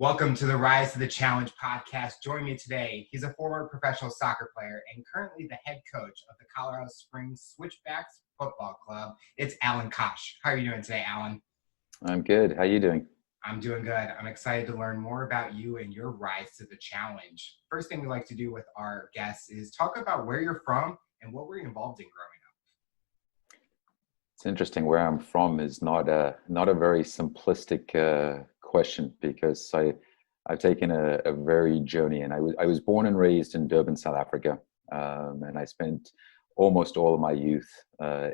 Welcome to the Rise to the Challenge podcast. Joining me today, he's a former professional soccer player and currently the head coach of the Colorado Springs Switchbacks Football Club. It's Alan Koch. How are you doing today, Alan? I'm good. How are you doing? I'm doing good. I'm excited to learn more about you and your rise to the challenge. First thing we like to do with our guests is talk about where you're from and what were you involved in growing up. It's interesting. Where I'm from is not a very simplistic question because I've taken a very journey, and I was born and raised in Durban, South Africa, and I spent almost all of my youth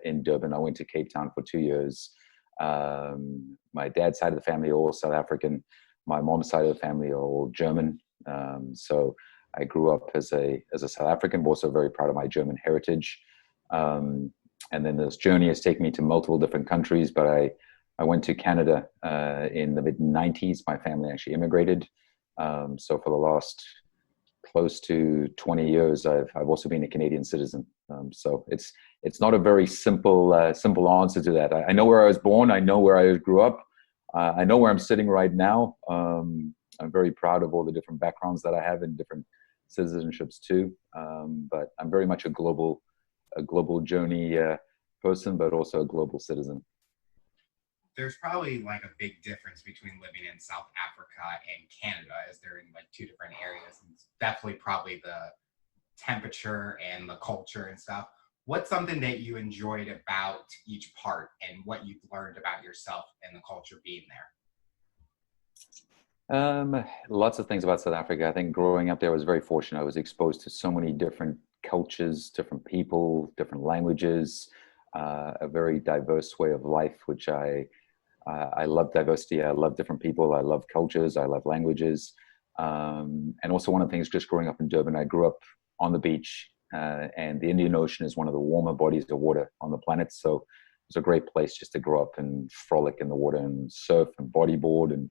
in Durban. I went to Cape Town for 2 years. My dad's side of the family are all South African. My mom's side of the family are all German. So I grew up as a South African, but also very proud of my German heritage. And then this journey has taken me to multiple different countries, but I went to Canada in the mid-90s. My family actually immigrated. So for the last close to 20 years, I've also been a Canadian citizen. So it's not a very simple answer to that. I know where I was born. I know where I grew up. I know where I'm sitting right now. I'm very proud of all the different backgrounds that I have in different citizenships too. But I'm very much a global journey person, but also a global citizen. There's probably like a big difference between living in South Africa and Canada, as they're in like two different areas. And it's definitely probably the temperature and the culture and stuff. What's something that you enjoyed about each part and what you've learned about yourself and the culture being there? Lots of things about South Africa. I think growing up there, I was very fortunate. I was exposed to so many different cultures, different people, different languages, a very diverse way of life, which I love diversity. I love different people. I love cultures. I love languages. And also one of the things, just growing up in Durban, I grew up on the beach, and the Indian Ocean is one of the warmer bodies of water on the planet. So it was a great place just to grow up and frolic in the water and surf and bodyboard. And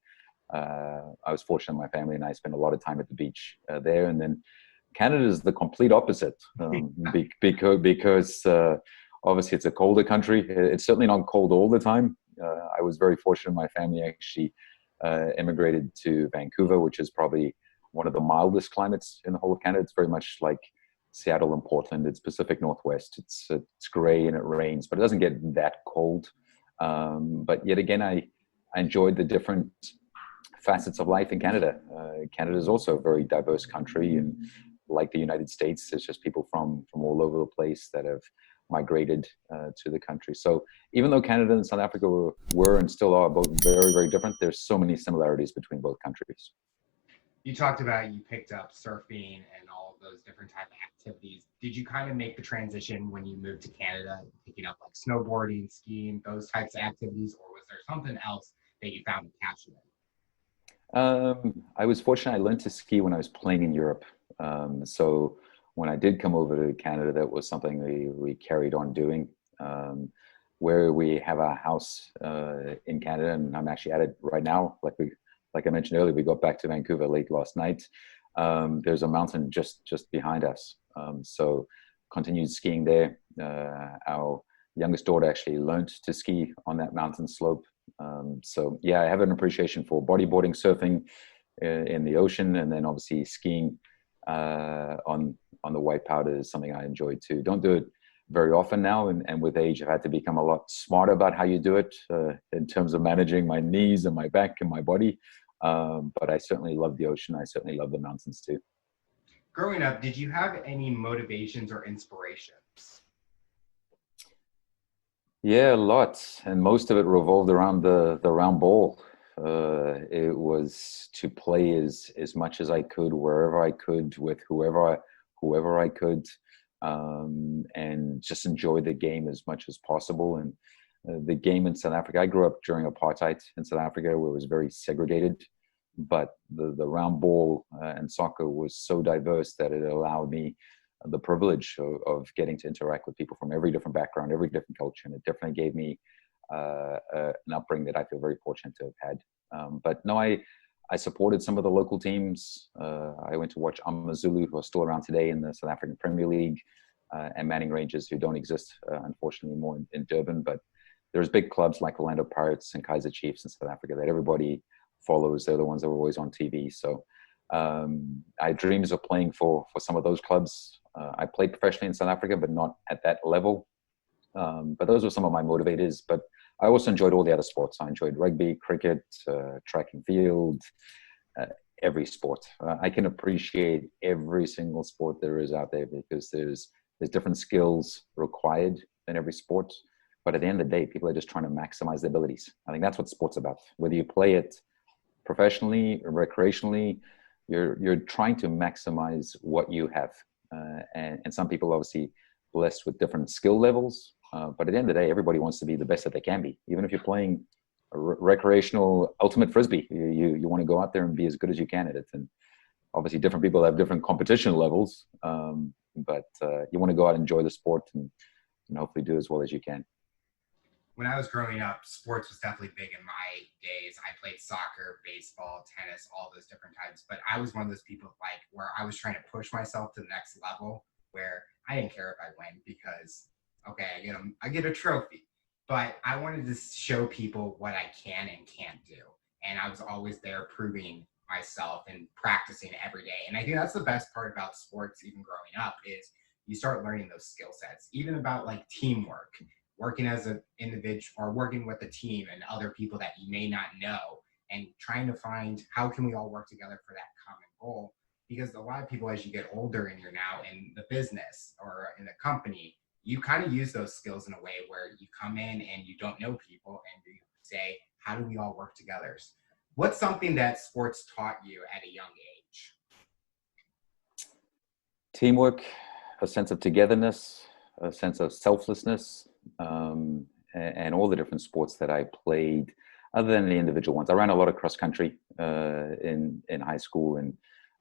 I was fortunate my family and I spent a lot of time at the beach there. And then Canada is the complete opposite because obviously it's a colder country. It's certainly not cold all the time. I was very fortunate. My family actually immigrated to Vancouver, which is probably one of the mildest climates in the whole of Canada. It's very much like Seattle and Portland. It's Pacific Northwest. It's gray and it rains, but it doesn't get that cold. But yet again, I enjoyed the different facets of life in Canada. Canada is also a very diverse country, and like the United States, there's just people from all over the place that have migrated to the country. So even though Canada and South Africa were and still are both very, very different, there's so many similarities between both countries. You talked about you picked up surfing and all of those different type of activities. Did you kind of make the transition when you moved to Canada, picking up like snowboarding, skiing, those types of activities, or was there something else that you found a passion in? I was fortunate. I learned to ski when I was playing in Europe. So when I did come over to Canada, that was something we carried on doing. Where we have our house in Canada, and I'm actually at it right now. Like I mentioned earlier, we got back to Vancouver late last night. There's a mountain just behind us. So continued skiing there. Our youngest daughter actually learned to ski on that mountain slope. So yeah, I have an appreciation for bodyboarding, surfing in the ocean, and then obviously skiing on the white powder is something I enjoy too. Don't do it very often now, and with age, I've had to become a lot smarter about how you do it in terms of managing my knees and my back and my body. But I certainly love the ocean. I certainly love the mountains too. Growing up, did you have any motivations or inspirations? Yeah, lots, and most of it revolved around the round ball. It was to play as much as I could, wherever I could, with whoever I could, and just enjoy the game as much as possible. And the game in South Africa, I grew up during apartheid in South Africa, where it was very segregated, but the round ball and soccer was so diverse that it allowed me the privilege of getting to interact with people from every different background, every different culture, and it definitely gave me an upbringing that I feel very fortunate to have had. But no, I supported some of the local teams. I went to watch Amazulu, who are still around today in the South African Premier League, and Manning Rangers, who don't exist, unfortunately, more in Durban. But there's big clubs like Orlando Pirates and Kaizer Chiefs in South Africa that everybody followers. They're the ones that were always on TV. So I had dreams of playing for some of those clubs. I played professionally in South Africa, but not at that level. But those were some of my motivators. But I also enjoyed all the other sports. I enjoyed rugby, cricket, track and field, every sport. I can appreciate every single sport there is out there because there's different skills required in every sport. But at the end of the day, people are just trying to maximize their abilities. I think that's what sport's about. Whether you play it professionally or recreationally, you're trying to maximize what you have. And some people obviously blessed with different skill levels. But at the end of the day, everybody wants to be the best that they can be. Even if you're playing a recreational ultimate frisbee, you want to go out there and be as good as you can at it. And obviously different people have different competition levels, but you want to go out and enjoy the sport and hopefully do as well as you can. When I was growing up, sports was definitely big in my days. I played soccer, baseball, tennis, all those different types. But I was one of those people where I was trying to push myself to the next level where I didn't care if I win because, okay, I get a trophy. But I wanted to show people what I can and can't do. And I was always there proving myself and practicing every day. And I think that's the best part about sports, even growing up, is you start learning those skill sets, even about teamwork, working as an individual or working with a team and other people that you may not know, and trying to find how can we all work together for that common goal. Because a lot of people, as you get older and you're now in the business or in a company, you kind of use those skills in a way where you come in and you don't know people and you say, how do we all work together? What's something that sports taught you at a young age? Teamwork, a sense of togetherness, a sense of selflessness, and all the different sports that I played, other than the individual ones. I ran a lot of cross country in high school and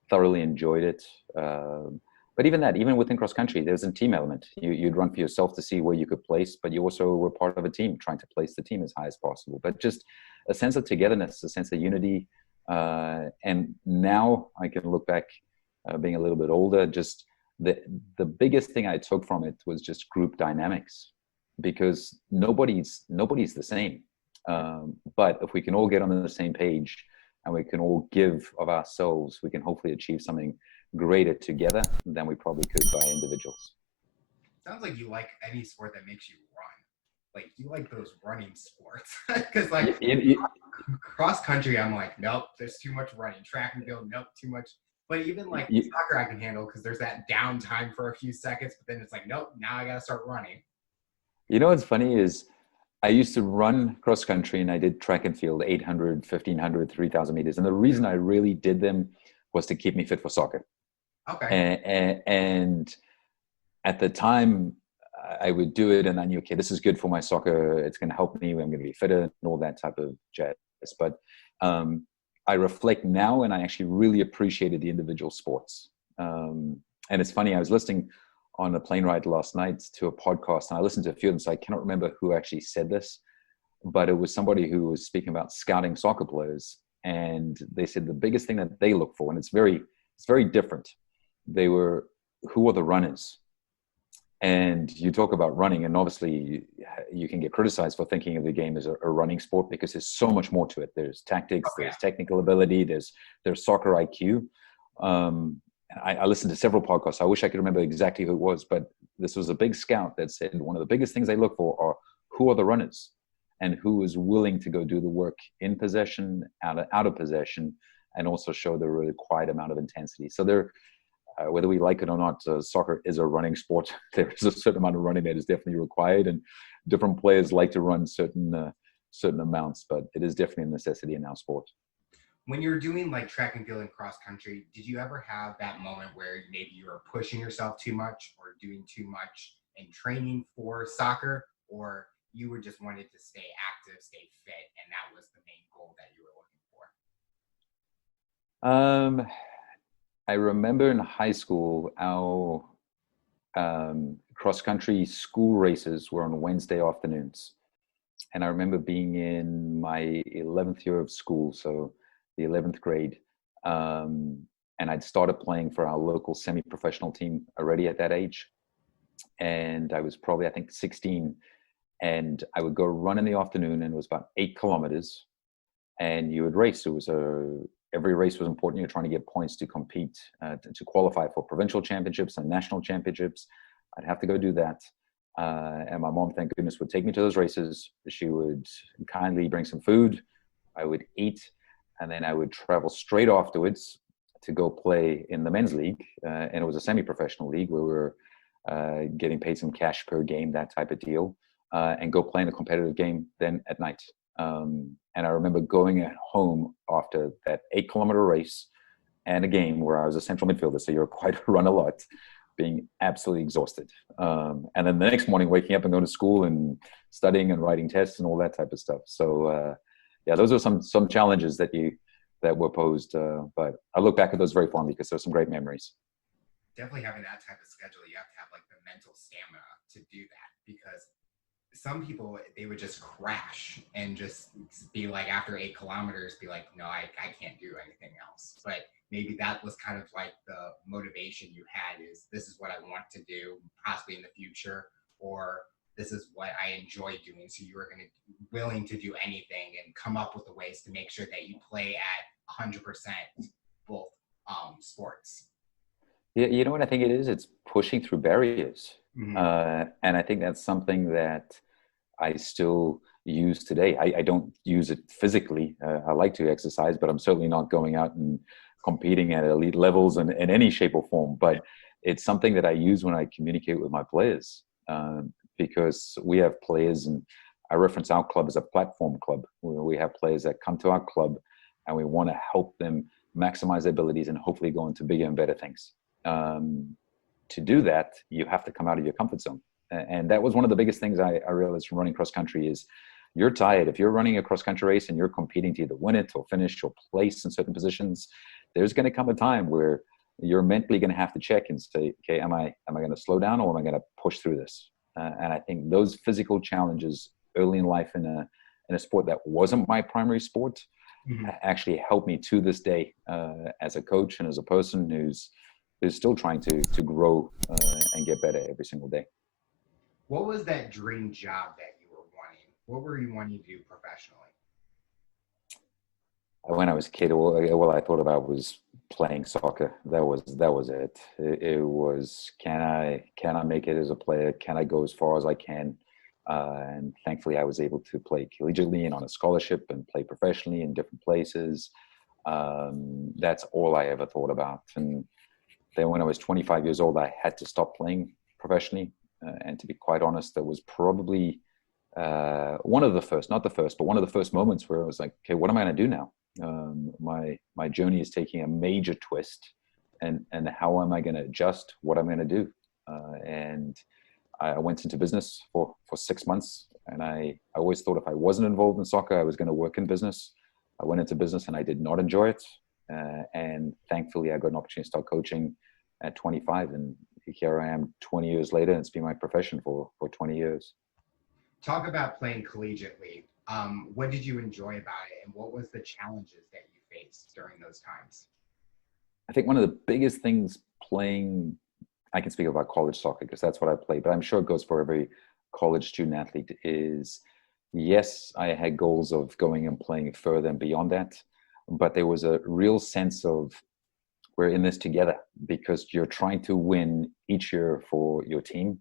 thoroughly enjoyed it. But even within cross country, there's a team element. You'd run for yourself to see where you could place, but you also were part of a team trying to place the team as high as possible. But just a sense of togetherness, a sense of unity. And now I can look back, being a little bit older, just the biggest thing I took from it was just group dynamics, because nobody's the same. But if we can all get on the same page and we can all give of ourselves, we can hopefully achieve something greater together than we probably could by individuals. Sounds like you like any sport that makes you run. You like those running sports. Because cross country, I'm like, nope, there's too much running. Track and field, nope, too much. But even soccer I can handle because there's that downtime for a few seconds, but then it's like, nope, now I got to start running. What's funny is I used to run cross country and I did track and field, 800, 1500, 3000 meters. And the reason I really did them was to keep me fit for soccer. Okay. And at the time I would do it and I knew, okay, this is good for my soccer. It's going to help me. I'm going to be fitter and all that type of jazz. But I reflect now and I actually really appreciated the individual sports. And it's funny, I was listening on a plane ride last night to a podcast and I listened to a few of them, so I cannot remember who actually said this, but it was somebody who was speaking about scouting soccer players. And they said the biggest thing that they look for, and it's very different. They were, who are the runners? And you talk about running, and obviously you can get criticized for thinking of the game as a running sport because there's so much more to it. There's tactics, there's technical ability, there's soccer IQ. I listened to several podcasts. I wish I could remember exactly who it was, but this was a big scout that said one of the biggest things they look for are who are the runners and who is willing to go do the work in possession, out of possession, and also show the required amount of intensity. So there, whether we like it or not, soccer is a running sport. There is a certain amount of running that is definitely required, and different players like to run certain amounts, but it is definitely a necessity in our sport. When you're doing track and field and cross country, did you ever have that moment where maybe you were pushing yourself too much or doing too much in training for soccer, or you were just wanted to stay active, stay fit, and that was the main goal that you were looking for? I remember in high school, our cross-country school races were on Wednesday afternoons. And I remember being in my 11th year of school, so the 11th grade. And I'd started playing for our local semi-professional team already at that age. And I was probably, I think, 16. And I would go run in the afternoon, and it was about 8 kilometers. and you would race. It was every race was important. You're trying to get points to compete, to qualify for provincial championships and national championships. I'd have to go do that. And my mom, thank goodness, would take me to those races. She would kindly bring some food. I would eat, and then I would travel straight afterwards to go play in the men's league. And it was a semi-professional league where we were getting paid some cash per game, that type of deal, and go play in a competitive game then at night. And I remember going at home after that 8-kilometer race and a game where I was a central midfielder, so you're quite run a lot, being absolutely exhausted. And then the next morning, waking up and going to school and studying and writing tests and all that type of stuff. So yeah, those are some challenges that were posed. But I look back at those very fondly because there's some great memories. Definitely having that type of schedule, you have to have like the mental stamina to do that, because some people, they would just crash and just be like, after 8 kilometers, be like, no, I can't do anything else. But maybe that was kind of like the motivation you had, is this is what I want to do possibly in the future, or this is what I enjoy doing. So you were willing to do anything and come up with the ways to make sure that you play at 100% both sports. Yeah, you know what I think it is? It's pushing through barriers. Mm-hmm. And I think that's something that I still use today. I don't use it physically. I like to exercise, but I'm certainly not going out and competing at elite levels in any shape or form. But it's something that I use when I communicate with my players, because we have players, and I reference our club as a platform club. We have players that come to our club and we want to help them maximize their abilities and hopefully go into bigger and better things. To do that, you have to come out of your comfort zone. And that was one of the biggest things I realized from running cross country is you're tired. If you're running a cross country race and you're competing to either win it or finish or place in certain positions, there's going to come a time where you're mentally going to have to check and say, okay, am I going to slow down, or am I going to push through this? And I think those physical challenges early in life in a sport that wasn't my primary sport, mm-hmm. actually helped me to this day as a coach and as a person who's still trying to grow and get better every single day. What was that dream job that you were wanting? What were you wanting to do professionally? When I was a kid, all I thought about was playing soccer. That was it. It was, can I make it as a player? Can I go as far as I can? And thankfully, I was able to play collegiately and on a scholarship and play professionally in different places. That's all I ever thought about. And then when I was 25 years old, I had to stop playing professionally. And to be quite honest, that was probably one of the first, not the first, but one of the first moments where I was like, okay, what am I going to do now? My journey is taking a major twist, and how am I going to adjust what I'm going to do? And I went into business for 6 months, and I always thought if I wasn't involved in soccer, I was going to work in business. I went into business and I did not enjoy it. And thankfully, I got an opportunity to start coaching at 25, and here I am 20 years later, and it's been my profession for 20 years. Talk about playing collegiately. What did you enjoy about it, and what was the challenges that you faced during those times? I think one of the biggest things playing, I can speak about college soccer because that's what I play, but I'm sure it goes for every college student athlete, is yes, I had goals of going and playing further and beyond that, but there was a real sense of we're in this together because you're trying to win each year for your team.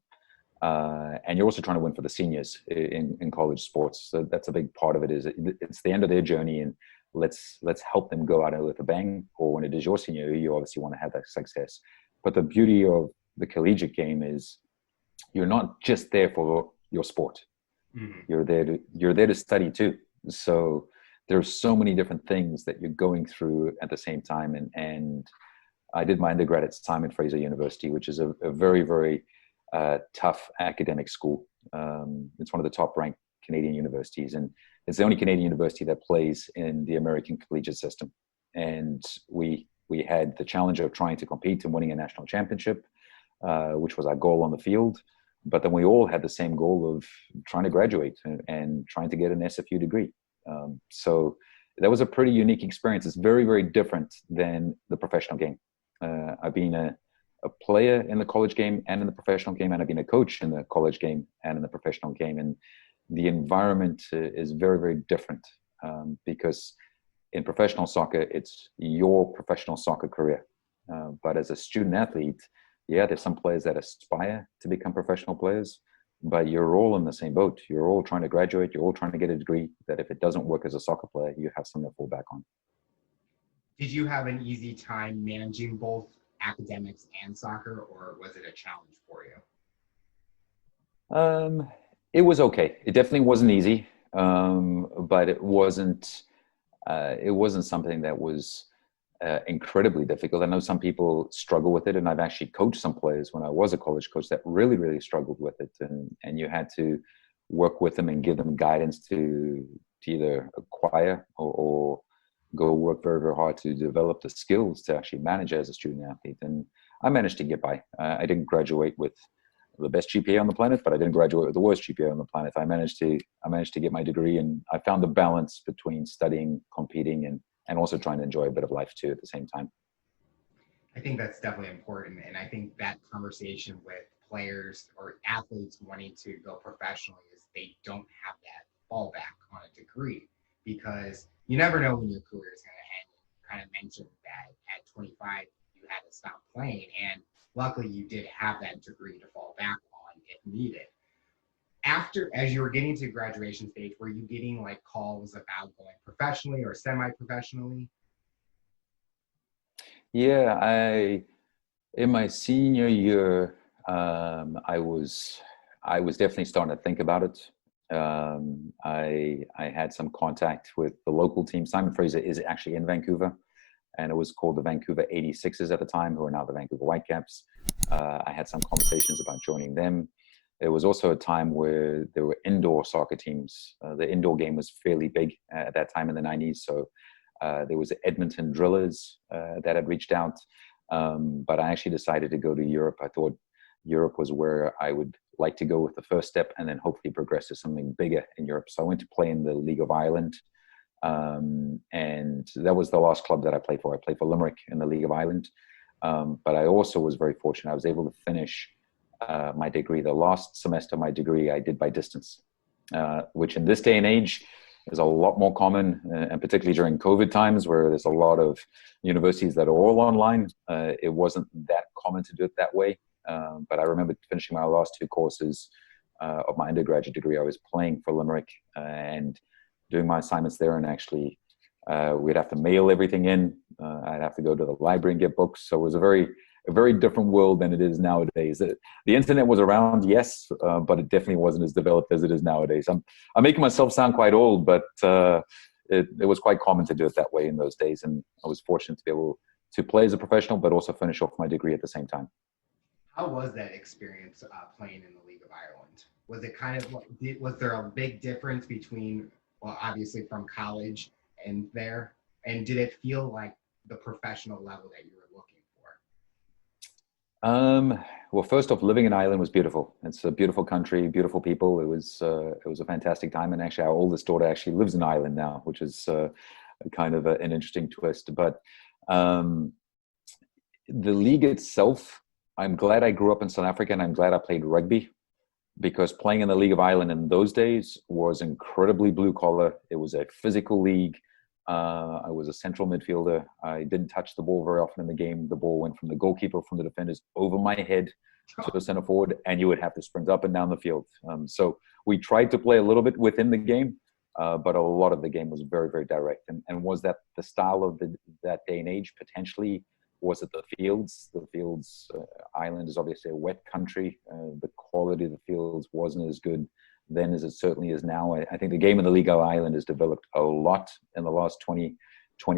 And you're also trying to win for the seniors in college sports. So that's a big part of it. Is it's the end of their journey, and let's help them go out with a bang. Or when it is your senior year, you obviously want to have that success. But the beauty of the collegiate game is you're not just there for your sport. Mm-hmm. You're there to study too. So there's so many different things that you're going through at the same time. And I did my undergrad at Simon Fraser University, which is a very, very tough academic school. It's one of the top ranked Canadian universities, and it's the only Canadian university that plays in the American collegiate system. And we had the challenge of trying to compete and winning a national championship, which was our goal on the field. But then we all had the same goal of trying to graduate and trying to get an SFU degree. So that was a pretty unique experience. It's very, very different than the professional game. I've been a player in the college game and in the professional game, and I've been a coach in the college game and in the professional game. And the environment is very, very different because in professional soccer, it's your professional soccer career. But as a student athlete, yeah, there's some players that aspire to become professional players, but you're all in the same boat. You're all trying to graduate. You're all trying to get a degree that if it doesn't work as a soccer player, you have something to fall back on. Did you have an easy time managing both academics and soccer, or was it a challenge for you? It was okay. It definitely wasn't easy, but it wasn't something that was incredibly difficult. I know some people struggle with it, and I've actually coached some players when I was a college coach that really, really struggled with it, and you had to work with them and give them guidance to either acquire or go work very, very hard to develop the skills to actually manage as a student athlete. And I managed to get by. I didn't graduate with the best GPA on the planet, but I didn't graduate with the worst GPA on the planet. I managed to get my degree, and I found the balance between studying, competing, and also trying to enjoy a bit of life too at the same time. I think that's definitely important. And I think that conversation with players or athletes wanting to go professionally is they don't have that fallback on a degree, because you never know when your career is going to end. You kind of mentioned that at 25, you had to stop playing. And luckily, you did have that degree to fall back on if needed. As you were getting to graduation stage, were you getting like calls about going professionally or semi-professionally? Yeah, in my senior year, I was definitely starting to think about it. I had some contact with the local team. Simon Fraser is actually in Vancouver, and it was called the Vancouver 86ers at the time, who are now the Vancouver Whitecaps. I had some conversations about joining them. It was also a time where there were indoor soccer teams. The indoor game was fairly big at that time in the 90s. So there was the Edmonton Drillers that had reached out. But I actually decided to go to Europe. I thought Europe was where I would like to go with the first step, and then hopefully progress to something bigger in Europe. So I went to play in the League of Ireland. And that was the last club that I played for. I played for Limerick in the League of Ireland. But I also was very fortunate. I was able to finish my degree. The last semester of my degree I did by distance, which in this day and age is a lot more common, and particularly during COVID times where there's a lot of universities that are all online. It wasn't that common to do it that way. But I remember finishing my last two courses of my undergraduate degree. I was playing for Limerick and doing my assignments there, and actually we'd have to mail everything in. I'd have to go to the library and get books. So it was a very different world than it is nowadays. The internet was around, yes, but it definitely wasn't as developed as it is nowadays. I'm making myself sound quite old, but it was quite common to do it that way in those days. And I was fortunate to be able to play as a professional, but also finish off my degree at the same time. How was that experience playing in the League of Ireland? Was it kind of was there a big difference between, well, obviously from college and there, and did it feel like the professional level that you were looking for? Well, first off, living in Ireland was beautiful. It's a beautiful country, beautiful people. It was a fantastic time, and actually, our oldest daughter actually lives in Ireland now, which is kind of an interesting twist. But the league itself, I'm glad I grew up in South Africa, and I'm glad I played rugby, because playing in the League of Ireland in those days was incredibly blue collar. It was a physical league. I was a central midfielder. I didn't touch the ball very often in the game. The ball went from the goalkeeper, from the defenders, over my head to the center forward, and you would have to sprint up and down the field. So we tried to play a little bit within the game, but a lot of the game was very, very direct. And was that the style of that day and age? Potentially. Was it the fields? The fields, Ireland is obviously a wet country. The quality of the fields wasn't as good then as it certainly is now. I think the game in the League of Ireland has developed a lot in the last 20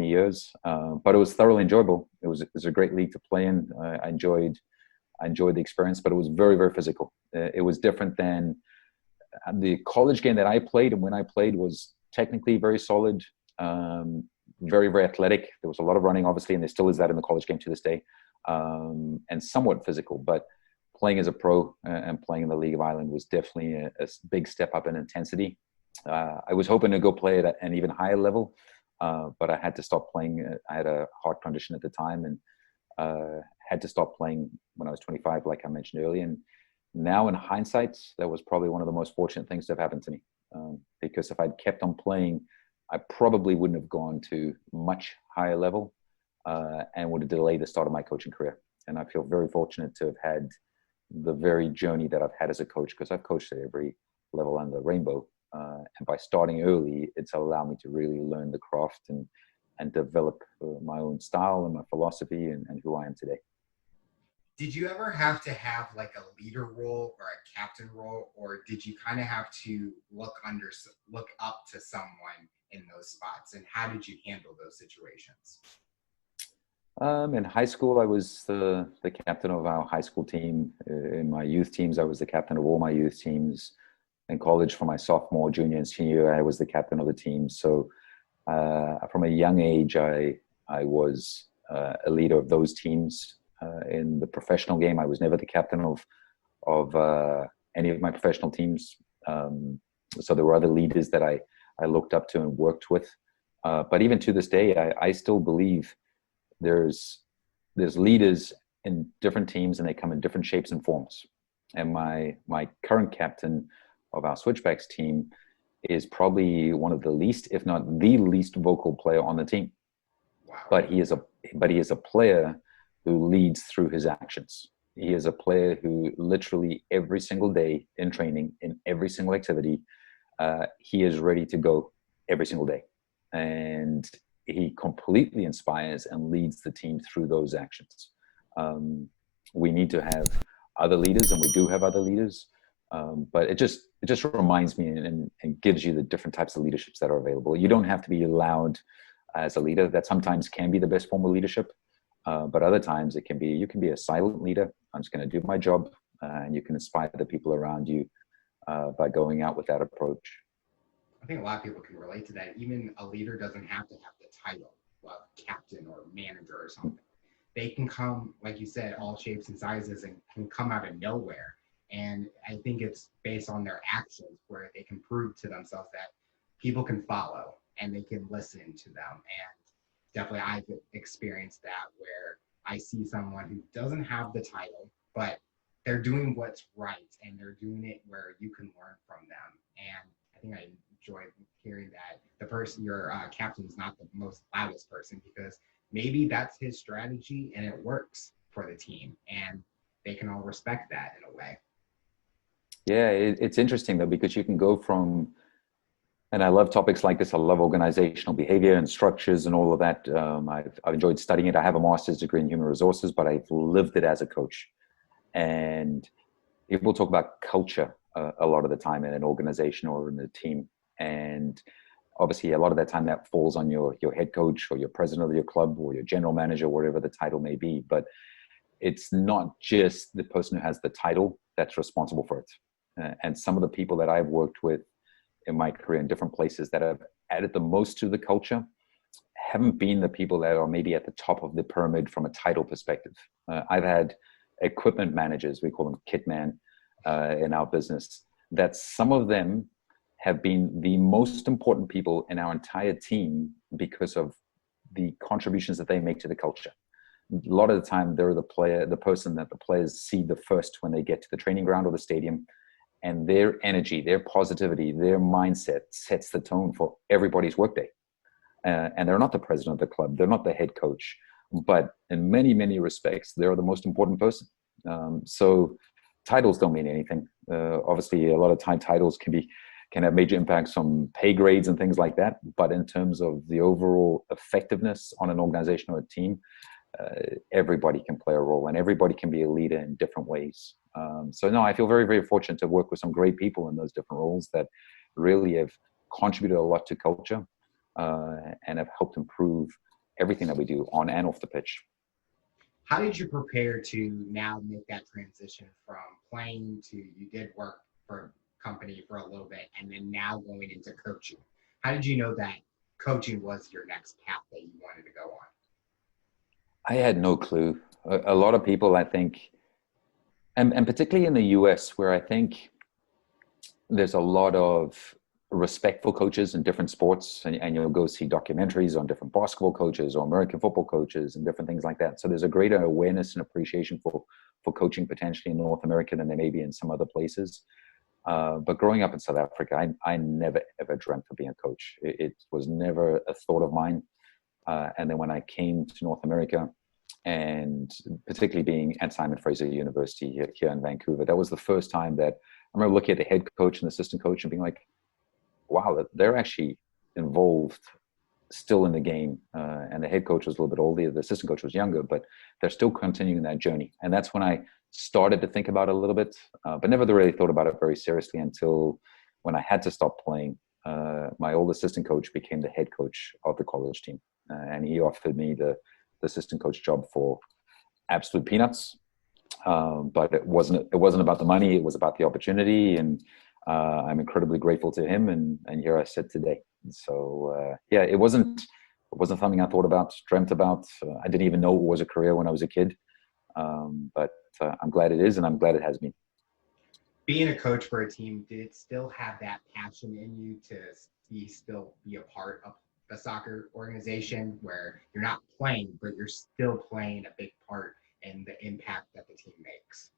years, but it was thoroughly enjoyable. It was a great league to play in. I enjoyed the experience, but it was very, very physical. It was different than the college game that I played, and when I played was technically very solid, very, very athletic. There was a lot of running, obviously, and there still is that in the college game to this day, and somewhat physical. But playing as a pro and playing in the League of Ireland was definitely a big step up in intensity. I was hoping to go play at an even higher level, but I had to stop playing. I had a heart condition at the time, and had to stop playing when I was 25, like I mentioned earlier. And now in hindsight, that was probably one of the most fortunate things that have happened to me, because if I'd kept on playing, I probably wouldn't have gone to much higher level and would have delayed the start of my coaching career. And I feel very fortunate to have had the very journey that I've had as a coach, because I've coached at every level under the rainbow. And by starting early, it's allowed me to really learn the craft and develop my own style and my philosophy and who I am today. Did you ever have to have like a leader role or a captain role, or did you kind of have to look up to someone in those spots, and how did you handle those situations? In high school, I was the captain of our high school team. In my youth teams, I was the captain of all my youth teams. In college, for my sophomore, junior, and senior year, I was the captain of the team. So from a young age, I was a leader of those teams. In the professional game, I was never the captain of any of my professional teams. So there were other leaders that I looked up to and worked with. But even to this day, I still believe there's leaders in different teams, and they come in different shapes and forms. And my current captain of our switchbacks team is probably one of the least, if not the least, vocal player on the team. Wow. But he is a player who leads through his actions. He is a player who literally every single day in training, in every single activity, he is ready to go every single day. And he completely inspires and leads the team through those actions. We need to have other leaders, and we do have other leaders. But it just reminds me and gives you the different types of leaderships that are available. You don't have to be loud as a leader. That sometimes can be the best form of leadership. But other times you can be a silent leader. I'm just going to do my job, and you can inspire the people around you by going out with that approach. I think a lot of people can relate to that. Even a leader doesn't have to have the title of captain or manager or something. They can come, like you said, all shapes and sizes, and can come out of nowhere. And I think it's based on their actions where they can prove to themselves that people can follow and they can listen to them. And definitely I've experienced that, where I see someone who doesn't have the title, but they're doing what's right, and they're doing it where you can learn from them. And I think I enjoy hearing that the person, your captain, is not the most loudest person, because maybe that's his strategy and it works for the team, and they can all respect that in a way. Yeah, it's interesting though, because you can go from, and I love topics like this. I love organizational behavior and structures and all of that. I've enjoyed studying it. I have a master's degree in human resources, but I've lived it as a coach. And people talk about culture a lot of the time in an organization or in a team. And obviously a lot of that time that falls on your head coach or your president of your club or your general manager, whatever the title may be. But it's not just the person who has the title that's responsible for it. And some of the people that I've worked with in my career in different places that have added the most to the culture haven't been the people that are maybe at the top of the pyramid from a title perspective. I've had equipment managers, we call them kit man in our business, that some of them have been the most important people in our entire team because of the contributions that they make to the culture. A lot of the time, they're the person that the players see the first when they get to the training ground or the stadium, and their energy, their positivity, their mindset sets the tone for everybody's workday. And they're not the president of the club, they're not the head coach, but in many, many respects, they're the most important person. So titles don't mean anything. Obviously, a lot of titles can have major impacts on pay grades and things like that. But in terms of the overall effectiveness on an organization or a team, everybody can play a role, and everybody can be a leader in different ways. So no, I feel very, very fortunate to work with some great people in those different roles that really have contributed a lot to culture and have helped improve everything that we do on and off the pitch. How did you prepare to now make that transition from playing to, you did work for a company for a little bit, and then now going into coaching? How did you know that coaching was your next path that you wanted to go on? I had no clue. A lot of people, I think, and particularly in the US, where I think there's a lot of respect for coaches in different sports, and you'll go see documentaries on different basketball coaches or American football coaches and different things like that. So there's a greater awareness and appreciation for coaching potentially in North America than there may be in some other places. But growing up in South Africa, I never ever dreamt of being a coach. It was never a thought of mine. And then when I came to North America, and particularly being at Simon Fraser University here in Vancouver, that was the first time that I remember looking at the head coach and the assistant coach and being like, wow, they're actually involved still in the game. And the head coach was a little bit older, the assistant coach was younger, but they're still continuing that journey. And that's when I started to think about it a little bit, but never really thought about it very seriously until when I had to stop playing. My old assistant coach became the head coach of the college team. And he offered me the assistant coach job for absolute peanuts. But it wasn't about the money. It was about the opportunity. And I'm incredibly grateful to him. And here I sit today. So yeah, it wasn't something I thought about, dreamt about. I didn't even know it was a career when I was a kid. But I'm glad it is, and I'm glad it has been. Being a coach for a team, did it still have that passion in you to still be a part of the soccer organization where you're not playing, but you're still playing a big part in the impact that the team makes?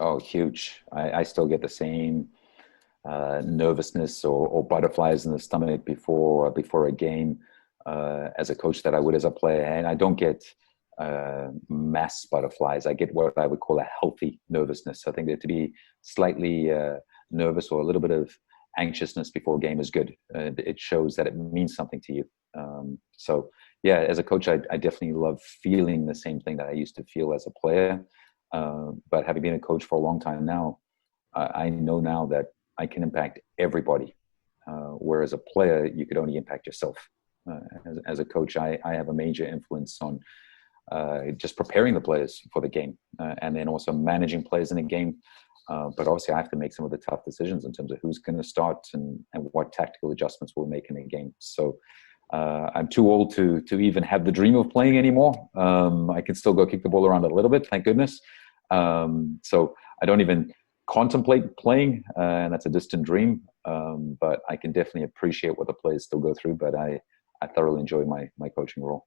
Oh, huge. I still get the same nervousness or butterflies in the stomach before a game as a coach that I would as a player. And I don't get mass butterflies. I get what I would call a healthy nervousness. I think that to be slightly nervous or a little bit of anxiousness before a game is good. It shows that it means something to you. So yeah, as a coach, I definitely love feeling the same thing that I used to feel as a player. But having been a coach for a long time now, I know now that I can impact everybody. Whereas a player, you could only impact yourself. As a coach, I have a major influence on just preparing the players for the game, and then also managing players in the game. But obviously I have to make some of the tough decisions in terms of who's going to start and what tactical adjustments we'll make in the game. So I'm too old to even have the dream of playing anymore. I can still go kick the ball around a little bit, thank goodness. So I don't even contemplate playing, and that's a distant dream. But I can definitely appreciate what the players still go through, but I thoroughly enjoy my coaching role.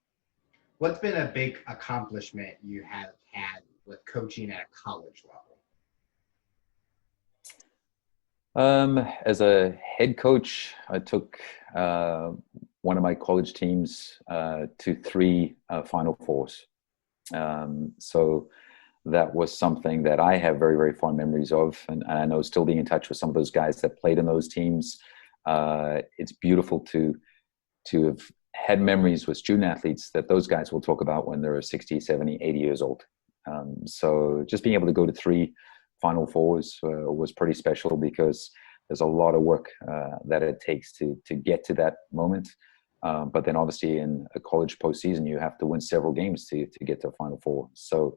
What's been a big accomplishment you have had with coaching at a college level? As a head coach, I took one of my college teams to 3 Final Fours. So that was something that I have very, very fond memories of. And I know still being in touch with some of those guys that played in those teams. It's beautiful to have had memories with student athletes that those guys will talk about when they're 60, 70, 80 years old. So just being able to go to 3 Final Fours was pretty special because there's a lot of work that it takes to get to that moment. But then obviously in a college postseason, you have to win several games to get to a Final Four. So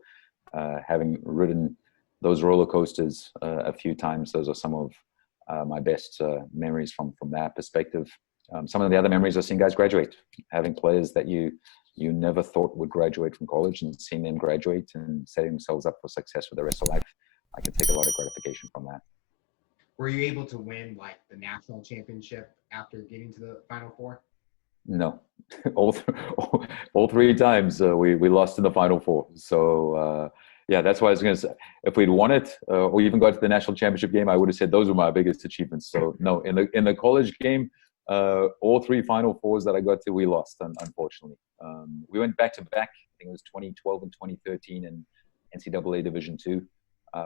having ridden those roller coasters a few times, those are some of my best memories from that perspective. Some of the other memories are seeing guys graduate, having players that you never thought would graduate from college and seeing them graduate and setting themselves up for success for the rest of life. I can take a lot of gratification from that. Were you able to win like the national championship after getting to the Final Four? No, all 3 times we lost in the Final Four. So yeah, that's why I was going to say, if we'd won it or even got to the national championship game, I would have said those were my biggest achievements. So no, in the college game, all 3 Final Fours that I got to, we lost, unfortunately. We went back to back. I think it was 2012 and 2013 in NCAA Division II.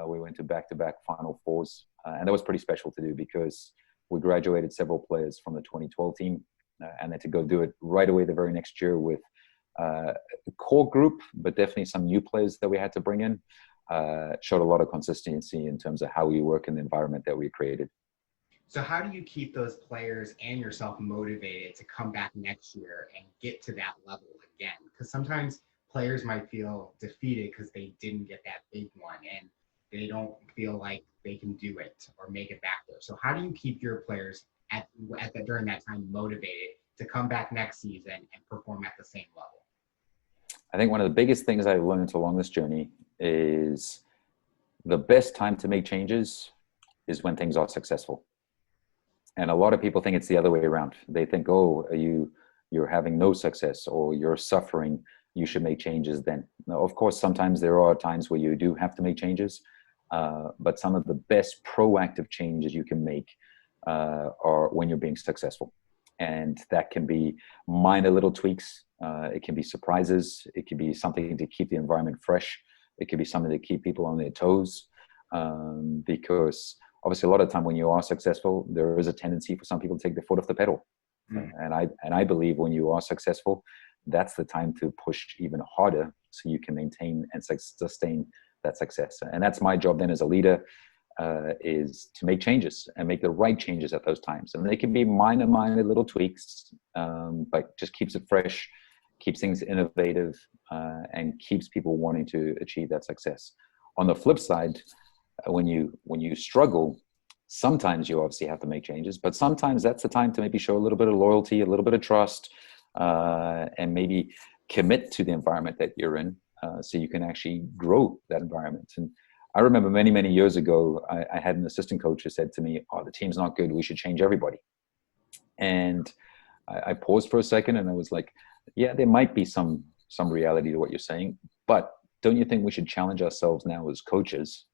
We went to back Final Fours, and that was pretty special to do because we graduated several players from the 2012 team, and then to go do it right away the very next year with a core group, but definitely some new players that we had to bring in, showed a lot of consistency in terms of how we work in the environment that we created. So how do you keep those players and yourself motivated to come back next year and get to that level again? Because sometimes players might feel defeated because they didn't get that big one and they don't feel like they can do it or make it back there. So how do you keep your players during that time motivated to come back next season and perform at the same level? I think one of the biggest things I've learned along this journey is the best time to make changes is when things are successful. And a lot of people think it's the other way around. They think, oh, you're having no success or you're suffering, you should make changes then. Now, of course, sometimes there are times where you do have to make changes. but some of the best proactive changes you can make are when you're being successful. And that can be minor little tweaks. It can be surprises. It can be something to keep the environment fresh. It could be something to keep people on their toes. Because obviously a lot of time when you are successful, there is a tendency for some people to take their foot off the pedal. And I believe when you are successful, that's the time to push even harder so you can maintain and sustain that success. And that's my job then as a leader, is to make changes and make the right changes at those times. And they can be minor little tweaks, but just keeps it fresh, keeps things innovative, and keeps people wanting to achieve that success. On the flip side, when you struggle, sometimes you obviously have to make changes, but sometimes that's the time to maybe show a little bit of loyalty, a little bit of trust, and maybe commit to the environment that you're in, so you can actually grow that environment. And I remember many years ago, I had an assistant coach who said to me, "Oh, the team's not good. We should change everybody." And I paused for a second and I was like, yeah, there might be some reality to what you're saying, but don't you think we should challenge ourselves now as coaches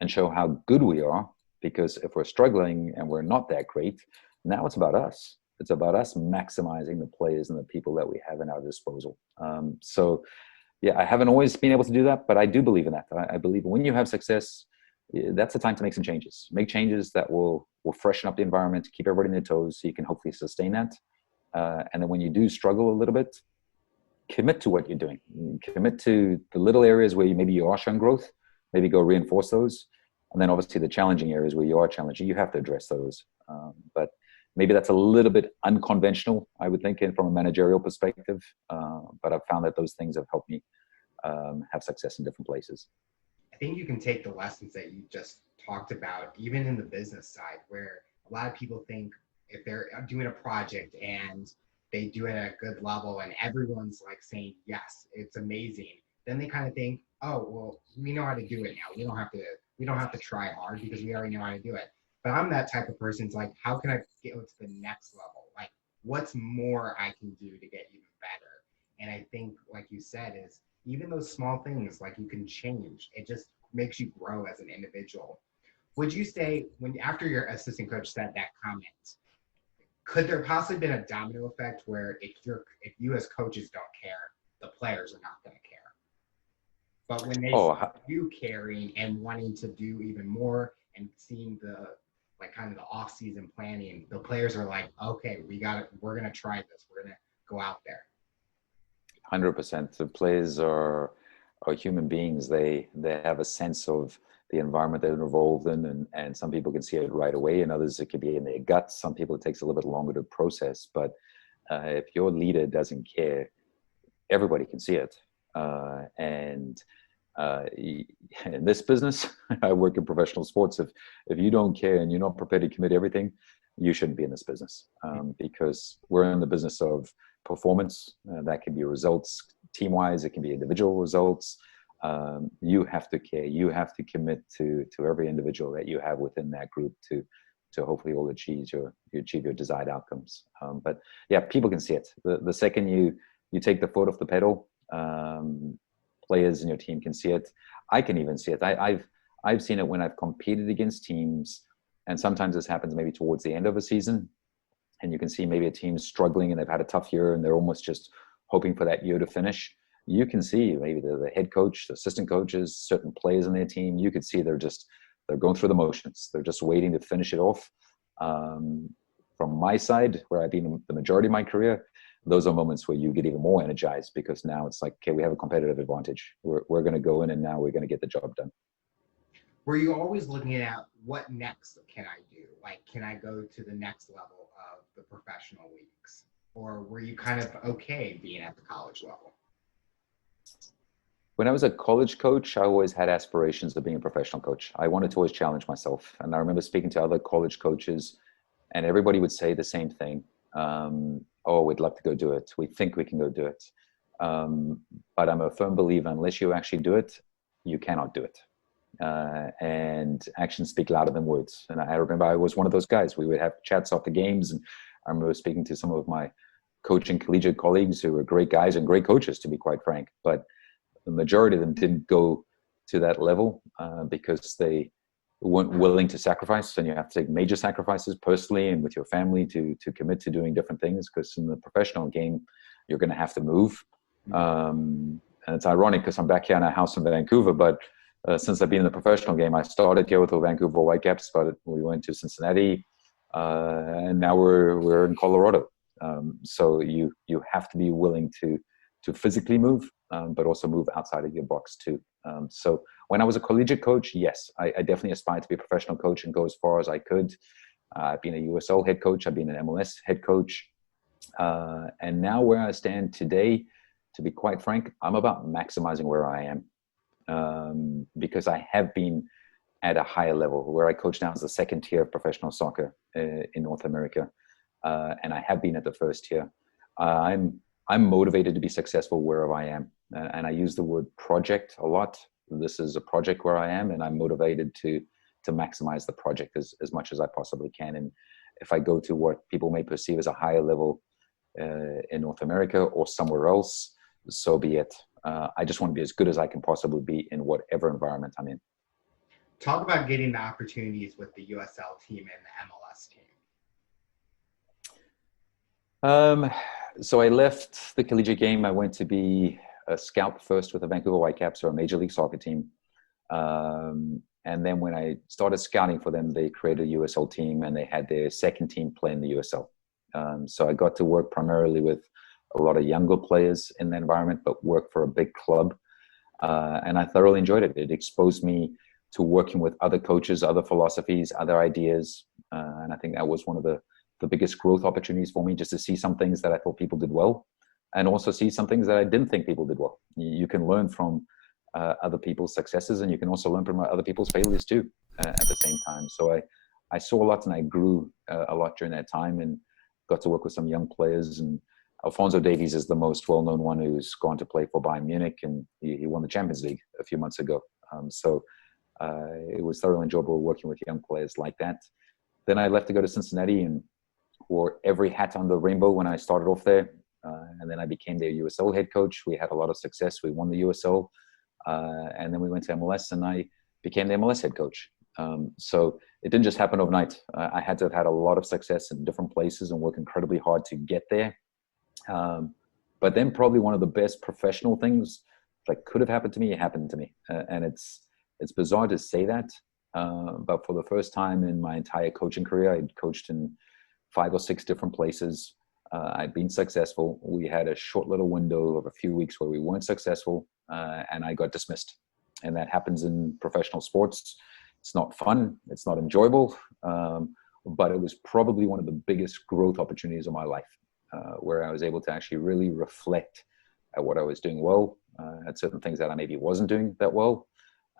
and show how good we are? Because if we're struggling and we're not that great, now it's about us. It's about us maximizing the players and the people that we have in our disposal. So yeah, I haven't always been able to do that, but I do believe in that. I believe when you have success, that's the time to make some changes. Make changes that will freshen up the environment, keep everybody on their toes, so you can hopefully sustain that. And then when you do struggle a little bit, commit to what you're doing. Commit to the little areas where maybe you are showing growth, maybe go reinforce those. And then obviously the challenging areas where you are challenging, you have to address those. But maybe that's a little bit unconventional, I would think, from a managerial perspective. But I've found that those things have helped me have success in different places. I think you can take the lessons that you just talked about, even in the business side, where a lot of people think if they're doing a project and they do it at a good level and everyone's like saying, yes, it's amazing, then they kind of think, oh, well, we know how to do it now. We don't have to try hard because we already know how to do it. But I'm that type of person. It's like, how can I get to the next level? Like, what's more I can do to get even better? And I think, like you said, is even those small things, like you can change. It just makes you grow as an individual. Would you say, after your assistant coach said that comment, could there possibly been a domino effect where if you as coaches don't care, the players are not going to care? But when they see you caring and wanting to do even more and seeing the kind of the off-season planning, the players are like, okay, we're going to try this. We're going to go out there. 100%. The players are human beings. They have a sense of the environment they're involved in, and some people can see it right away, and others it could be in their guts. Some people it takes a little bit longer to process. But if your leader doesn't care, everybody can see it. And in this business, I work in professional sports. If you don't care and you're not prepared to commit everything, you shouldn't be in this business, because we're in the business of performance. That can be results team-wise. It can be individual results. You have to care. You have to commit to every individual that you have within that group to hopefully all achieve your desired outcomes. But yeah, people can see it. The second you take the foot off the pedal, players in your team can see it. I can even see it. I've seen it when I've competed against teams, and sometimes this happens maybe towards the end of a season, and you can see maybe a team struggling and they've had a tough year and they're almost just hoping for that year to finish. You can see maybe the head coach, the assistant coaches, certain players in their team, you could see they're going through the motions. They're just waiting to finish it off. From my side, where I've been the majority of my career, those are moments where you get even more energized, because now it's like, okay, we have a competitive advantage. We're going to go in and now we're going to get the job done. Were you always looking at what next can I do? Like, can I go to the next level of the professional leagues? Or were you kind of okay being at the college level? When I was a college coach, I always had aspirations of being a professional coach. I wanted to always challenge myself. And I remember speaking to other college coaches, and everybody would say the same thing. Oh, we'd love to go do it. We think we can go do it. But I'm a firm believer, unless you actually do it, you cannot do it. And actions speak louder than words. And I remember I was one of those guys. We would have chats after games, and I remember speaking to some of my coaching collegiate colleagues who were great guys and great coaches, to be quite frank. But the majority of them didn't go to that level because they weren't willing to sacrifice, and you have to take major sacrifices personally and with your family to commit to doing different things, because in the professional game you're going to have to move. And it's ironic because I'm back here in a house in Vancouver, but since I've been in the professional game, I started here with the Vancouver Whitecaps, but we went to Cincinnati, and now we're in Colorado. So you have to be willing to physically move, but also move outside of your box too. So when I was a collegiate coach, yes, I definitely aspired to be a professional coach and go as far as I could. I've been a USL head coach. I've been an MLS head coach. And now where I stand today, to be quite frank, I'm about maximizing where I am, because I have been at a higher level. Where I coach now is the second tier of professional soccer in North America. And I have been at the first tier. I'm motivated to be successful wherever I am. And I use the word project a lot. This is a project where I am, and I'm motivated to maximize the project as much as I possibly can. And if I go to what people may perceive as a higher level in North America or somewhere else, so be it. I just want to be as good as I can possibly be in whatever environment I'm in. Talk about getting the opportunities with the USL team and the MLS team. So I left the collegiate game. I went to be a scout first with the Vancouver Whitecaps, or a Major League Soccer team. And then when I started scouting for them, they created a USL team, and they had their second team play in the USL. So I got to work primarily with a lot of younger players in the environment, but work for a big club. And I thoroughly enjoyed it. It exposed me to working with other coaches, other philosophies, other ideas. And I think that was one of the biggest growth opportunities for me, just to see some things that I thought people did well, and also see some things that I didn't think people did well. You can learn from other people's successes, and you can also learn from other people's failures too at the same time. So I saw a lot, and I grew a lot during that time, and got to work with some young players. And Alphonso Davies is the most well-known one, who's gone to play for Bayern Munich, and he won the Champions League a few months ago. So it was thoroughly enjoyable working with young players like that. Then I left to go to Cincinnati and wore every hat on the rainbow when I started off there. And then I became their USL head coach. We had a lot of success. We won the USL. And then we went to MLS, and I became the MLS head coach. So it didn't just happen overnight. I had to have had a lot of success in different places and work incredibly hard to get there. But then probably one of the best professional things that could have happened to me, it happened to me. And it's bizarre to say that. But for the first time in my entire coaching career, I'd coached in 5 or 6 different places. I'd been successful. We had a short little window of a few weeks where we weren't successful, and I got dismissed. And that happens in professional sports. It's not fun. It's not enjoyable. But it was probably one of the biggest growth opportunities of my life, where I was able to actually really reflect at what I was doing well, at certain things that I maybe wasn't doing that well,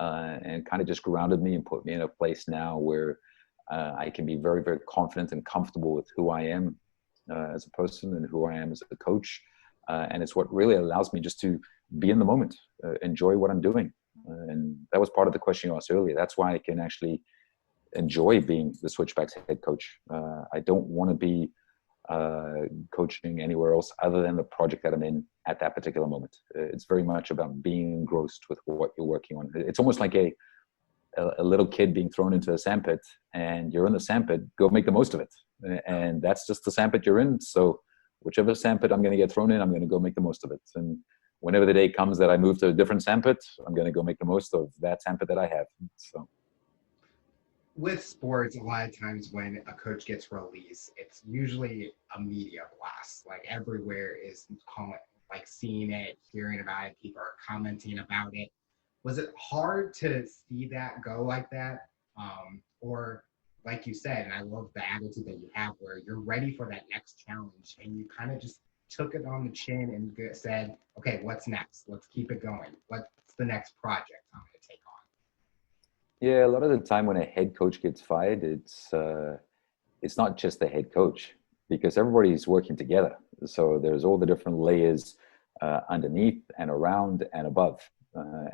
and kind of just grounded me and put me in a place now where I can be very, very confident and comfortable with who I am as a person and who I am as a coach. And it's what really allows me just to be in the moment, enjoy what I'm doing. And that was part of the question you asked earlier. That's why I can actually enjoy being the Switchbacks head coach. I don't want to be coaching anywhere else other than the project that I'm in at that particular moment. It's very much about being engrossed with what you're working on. It's almost like a little kid being thrown into a sandpit, and you're in the sandpit, go make the most of it. And that's just the sandpit you're in. So whichever sandpit I'm going to get thrown in, I'm going to go make the most of it. And whenever the day comes that I move to a different sandpit, I'm going to go make the most of that sandpit that I have. So With sports, a lot of times when a coach gets released, it's usually a media blast. Like everywhere is calling, like seeing it, hearing about it, people are commenting about it. Was it hard to see that go like that? Or like you said, and I love the attitude that you have where you're ready for that next challenge and you kind of just took it on the chin and said, okay, what's next? Let's keep it going. What's the next project I'm going to take on? yeah, a lot of the time when a head coach gets fired, it's not just the head coach, because everybody's working together. So there's all the different layers underneath and around and above.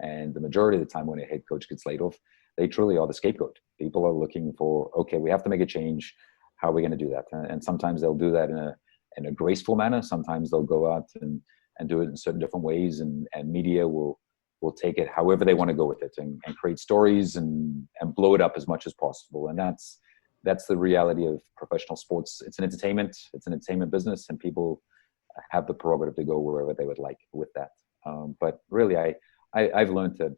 And the majority of the time when a head coach gets laid off, they truly are the scapegoat. People are looking for, okay, we have to make a change. How are we going to do that? And sometimes they'll do that in a graceful manner. Sometimes they'll go out and do it in certain different ways. And media will will take it however they want to go with it and create stories and blow it up as much as possible. And that's the reality of professional sports. It's an entertainment business, and people have the prerogative to go wherever they would like with that. But really, I've learned that